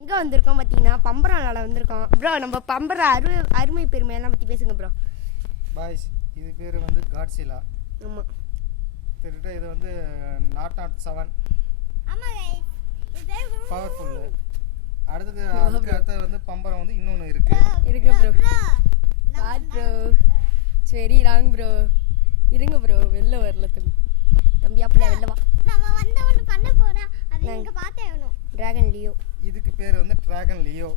எங்கே வந்திருக்கோம் பார்த்தீங்கன்னா பம்பரம் விளாட வந்திருக்கோம். ப்ரோ நம்ம பம்பர அரு அருமை பெருமையெல்லாம் பற்றி பேசுங்க ப்ரோ பாய்ஸ் இது பேர் வந்து காட்சிலா ஆமாம் திருட்டு இது வந்து நாட் நாட் செவன் பவர்ஃபுல்லு அடுத்தது அதுக்கு அடுத்தது வந்து பம்பரம் வந்து இன்னொன்று இருக்கு. இருக்கு ப்ரோ வாட் ப்ரோ சரி ராங் ப்ரோ இருங்க ப்ரோ வெளில வரல தம்பி. தம்பி அப்படியே வெளில வா. நம்ம வந்து ஒன்று பண்ண போறோம் அது நீங்க பார்த்தே ஆகணும். டிராகன் லியோ இதுக்கு பேர் வந்து டிராகன் லியோ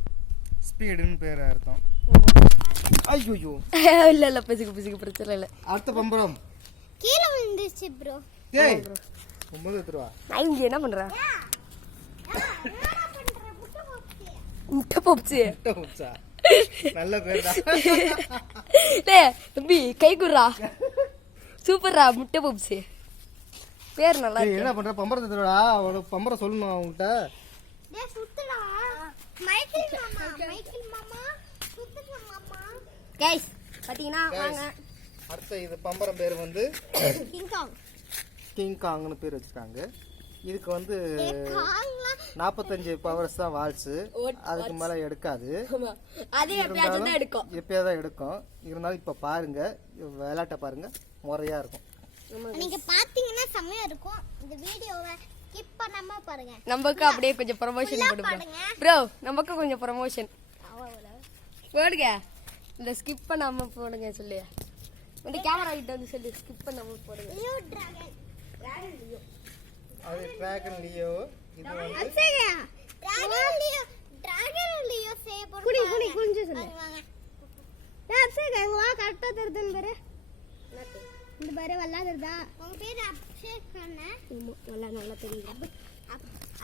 ஸ்பீடுன்னு பேர் அர்த்தம். ஐயோ இல்லை இல்லை பேசுங்க பேசுங்க பிரச்சனை இல்லை. அடுத்த பம்பரம். கீழே விழுந்துச்சு ப்ரோ ஏய் ஒன்பது எடுத்துருவா. நான் இங்கே என்ன பண்ணுறேன் முட்டை போச்சு உச்சா. நல்ல பேர் தான் டே தம்பி கை குடுறா. சூப்பர்ரா முட்டை போச்சு பேர் நல்லா என்ன பண்ற? பம்பரம் எடுத்துருடா உனக்கு பம்பரம் சொல்லணும் அவங்ககிட்ட டேய் சுத்துடா. மைக்கேல் மாமா மைக்கேல் மாமா. சுத்துடா மாமா. கைஸ் பார்த்தீங்கன்னா வாங்க. அடுத்த இது பம்பரம் பேர் வந்து கிங் காங் கிங் காங்னு பேர் வச்சிருக்காங்க. இதுக்கு வந்து நாற்பத்தஞ்சு பவர்ஸ் தான் வால்ஸு? அதுக்கு மேலே எடுக்காது. ஆமா. அதே தான் எடுக்கும். எப்பயாவது தான் எடுக்கும். இருந்தாலும் இப்போ பாருங்க. விளையாட்டை பாருங்க. முறையா இருக்கும். நீங்க பாத்தீங்கன்னா செம்மையா இருக்கும். இந்த வீடியோவை ஸ்கிப் பண்ணாம பாருங்க. நமக்கு அப்படியே கொஞ்சம் ப்ரமோஷன் பாருங்க. ப்ரோ நமக்கு கொஞ்சம் ப்ரமோஷன் போடுங்க. இந்த ஸ்கிப் பண்ணாம போடுங்க சொல்லு. இந்த கேமரா கிட்ட வந்து சொல்லு ஸ்கிப் பண்ணாம போடுங்க. லியோ டிராகன் அது டிராகன் லியோ இது வந்து டிராகன் லியோ டிராகன் லியோ செய்ய போறோம். குனி குனி குனிஞ்சு சொல்லு வாங்க, வாங்க. அப்சேக் எங்க வா கரெக்டா தருதுன்னு பாரு. இந்த பாரு வல்லா தெரியுதா உங்க பேர் அபிஷேக் அண்ணா நல்லா நல்லா தெரியுது.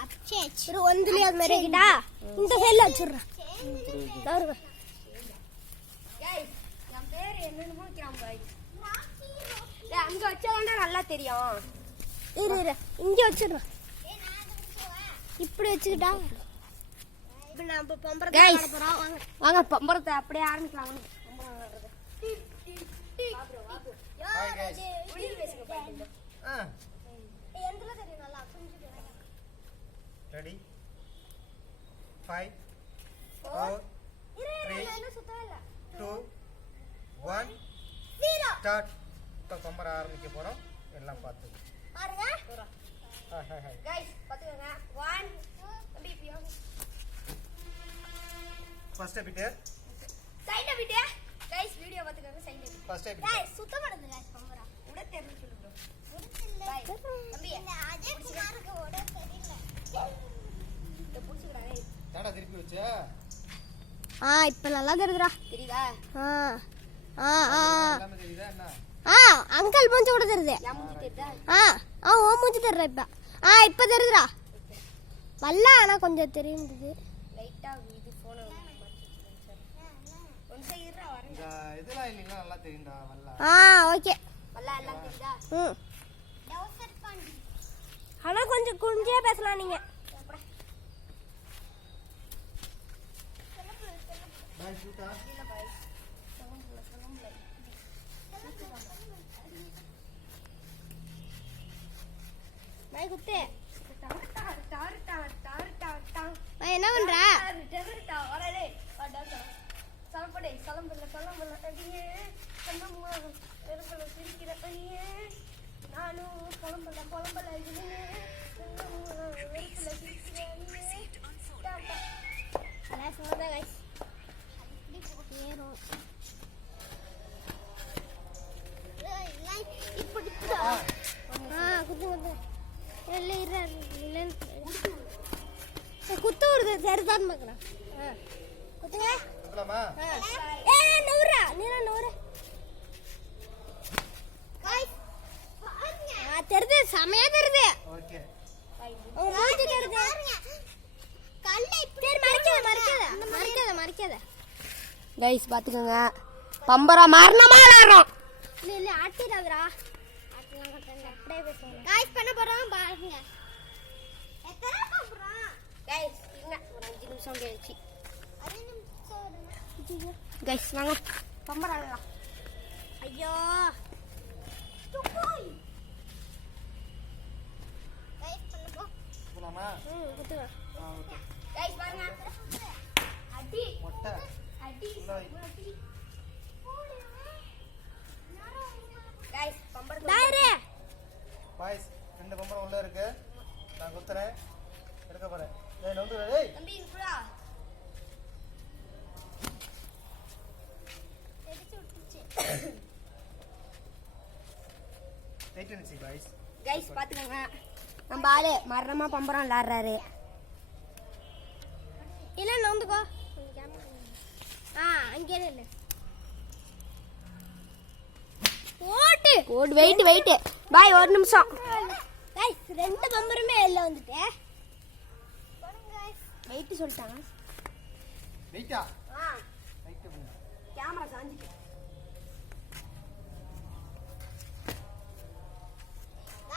அபிஷேக். ஒரு ஒந்துலயே அது மாதிரி கிட்டா இந்த சைடுல வச்சிடுறேன். என் பேர் என்னன்னு வைக்கிறான் பாய். அங்க நல்லா தெரியும். இரு இரு. இங்க வச்சிடுறேன். இப்படி வச்சுக்கிட்டா? இப்போ நம்ம பம்பரத்தை ஆட போறோம். வாங்க. வாங்க பம்பரத்தை அப்படியே ஆரம்பிக்கலாம். ஆ. எந்தல தெரியும் நல்லா புரிஞ்சுக்கிறேன் ரெடி ஃபைவ் ஃபோர் இரு இரு Three. இன்னும் சுத்தவே இல்ல. டூ ஒன் ஜீரோ ஸ்டார்ட் இப்போ ஆரம்பிக்க போகிறோம் எல்லாம் பார்த்து. பாருங்க. ஹாய் ஹாய் ஹாய் கைஸ் பாத்துக்கோங்க ஒன் தம்பி இப்படி வாங்க ஃபர்ஸ்ட் எபிட்டர் சைட விட்டு கைஸ் வீடியோ பார்த்துக்கங்க சைன் ஃபர்ஸ்ட் டைம் கைஸ் சுத்தம் பண்ணுங்க கைஸ் பம்பரா உட தெரியல சொல்லுங்க முடிச்சில்ல தம்பி அதே குமாருக்கு உட தெரியல இத புடிச்சுக்கடா டடா திருப்பி வச்சே? ஆ இப்ப நல்லா தெரியுதுடா. தெரியுதா? ஆ ஆ ஆ. ஆ அங்கிள் மூஞ்சி கூட தெரியுது. ஆ ஆ ஓ மூஞ்சி தெரியுறா இப்ப? ஆ இப்ப தெரியுதுடா. வல்ல ஆனா கொஞ்சம் தெரியுது. இல்லைங்களா? நல்லா தெரியும்டா நல்லா ஆ ஓகே. நல்லா எல்லாம் தெரியுதா? ம். ஆனா கொஞ்சம் குஞ்சே பேசலாம் நீங்க. பாய் ஷூட்டா பாய் குத்து. டார் டார் டார் டார் டார் டார் டார் பாய் என்ன பண்ற? சலப்படை சலம்பில்ல சலம்பில்ல அடியே கண்ணம்மா வெறுப்பில் சிரிக்கிற அடியே நானும் குழம்பல குழம்பல அடியே கண்ணம்மா வெறுப்பில் சிரிக்கிற அடியே நல்லா சொன்னதா காய்ச்சி ஏறும் இப்படி ஆ குத்து வந்து இல்லை இல்லை இல்லை குத்து வருது சரிதான் பார்க்குறேன். குத்துங்க. ஏய் நூறா நீரா நூறு. ஆ தெரியுது செமையா தெரியுது ஓகே மூஞ்சி தெரியுது கல்லை சரி மறைக்காத மறைக்காத. மறைக்காத மறைக்காத. கைஸ் பாத்துக்கோங்க பம்பரா மரணமா விளையாடுறோம் இல்ல இல்ல பேசுங்க காய்ஸ் பண்ண போறோம் பாருங்க. எத்தனை பண்றோம் கைஸ் ஒரு அஞ்சு நிமிஷம் கழிச்சு Guys, semangat. Pamaral lang. Ayo. Tukoy. Guys, mana? Hmm, Guys, mana? Adi. Adi. Adi. Maintenance guys guys பாத்துக்கங்க. நம்ம ஆளு மரணமா பம்பரம் விளாடுறாரு. இல்ல நோந்துக்கோ ஆ அங்கே இல்ல ஓட்டு! ஓடு வெயிட் வெயிட் பாய் ஒரு நிமிஷம். गाइस ரெண்டு பம்பருமே எல்ல வந்துட்டே. வெயிட் சொல்லிட்டாங்க. வெயிட்டா ஆ? Wait camera சாஞ்சிட்டு.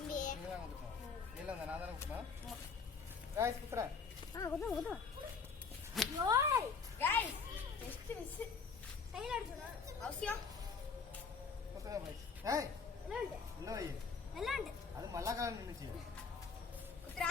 நீங்க தான் கொடுக்கணும் இல்ல அந்த நான் தான கொடுக்கணும் गाइस குத்துறேன் ஆ குத்து குத்து ஓய் गाइस நெக்ஸ்ட் மிஸ் கையில அடிச்சனா அவசியம் குத்துங்க அது மல்லாக்கால நின்னுச்சு. குத்துறா.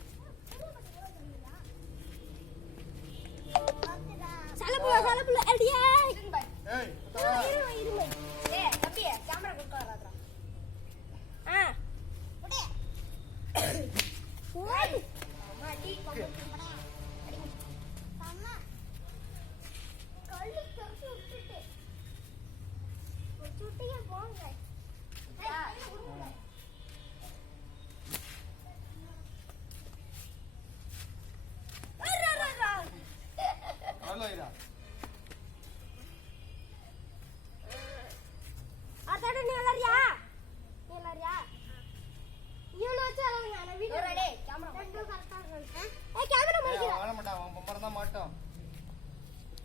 ಮಾಟ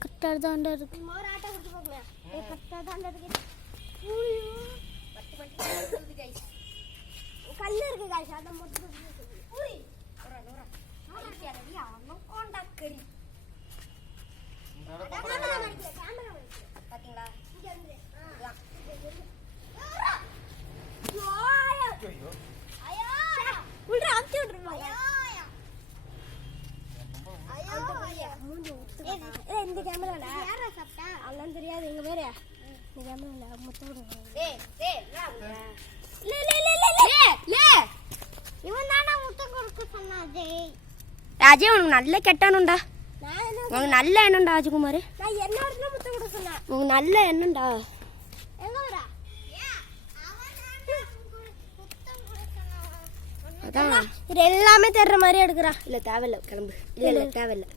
ಕಟ್ಟಡ ದಂಡದ ಮೋರ್ ಆಟ ಹುಡುಗಿ ಹೋಗ್ಲಾ ಏ ಕಟ್ಟಡ ದಂಡದ ಪೂರಿ ಬಟ್ಟಿ ಬಟ್ಟಿ ಗಾಯ್ಸ್ ಕಲ್ಲರ್ಗೆ ಗಾಯ್ಸ್ ಅದ ಮೊದಲು ராஜே உனக்கு நல்ல കെട്ടാനുണ്ടാ உனக்கு நல்ல எண்ணம்டா ராஜகுமார். உனக்கு நல்ல எண்ணம்டா. அதான். இது எல்லாமே தர்ற மாதிரி எடுக்கிறா. இல்லை தேவையில்ல கிளம்பு. இல்லை இல்லை தேவையில்லை.